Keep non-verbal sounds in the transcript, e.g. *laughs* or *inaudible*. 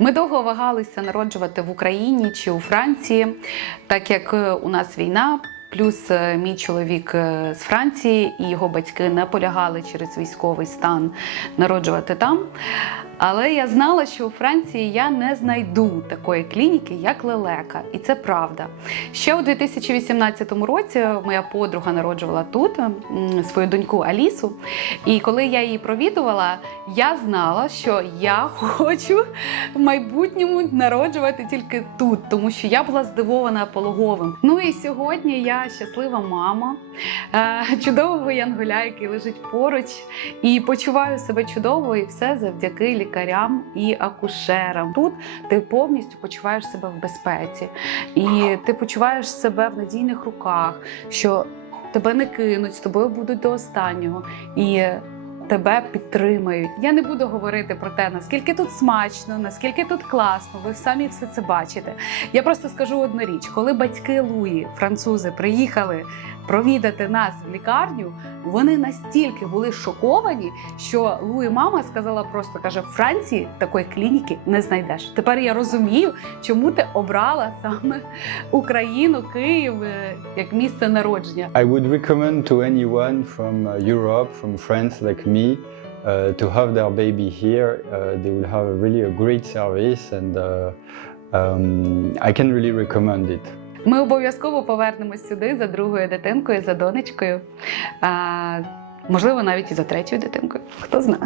Ми довго вагалися народжувати в Україні чи у Франції, так як е, у нас війна. Плюс е, мій чоловік е, з Франції і його батьки наполягали через військовий стан народжувати там. Але я знала, що у Франції я не знайду такої клініки, як лелека, і це правда. Ще у 2018 році моя подруга народжувала тут свою доньку Алісу. І коли я її провідувала, я знала, що я *laughs* хочу в майбутньому народжувати тільки тут, тому що я була здивована пологовим. Ну і сьогодні я щаслива мама е, чудового янголя, який лежить поруч, і почуваю себе чудово, і все завдяки лікарям і акушерам. Тут ти повністю почуваєш себе в безпеці, і ти почуваєш себе в надійних руках, що тебе не кинуть, з тобою будуть до останнього. І Тебе підтримають. Я не буду говорити про те, наскільки тут смачно, наскільки тут класно. Ви самі все це бачите. Я просто скажу одну річ: коли батьки Луї, французи, приїхали провідати нас в лікарню, вони настільки були шоковані, що Луї мама сказала просто каже: Франції такої клініки не знайдеш. Тепер я розумію, чому ти обрала саме Україну, Київ е, як місце народження. I would recommend to anyone from uh, Europe, from France like me, uh, to have their baby here. Uh, they will have really a great service, and uh, um, I can really recommend it. Ми обов'язково повернемось сюди за другою дитинкою, за донечкою. А, можливо, навіть і за третьою дитинкою. Хто знає.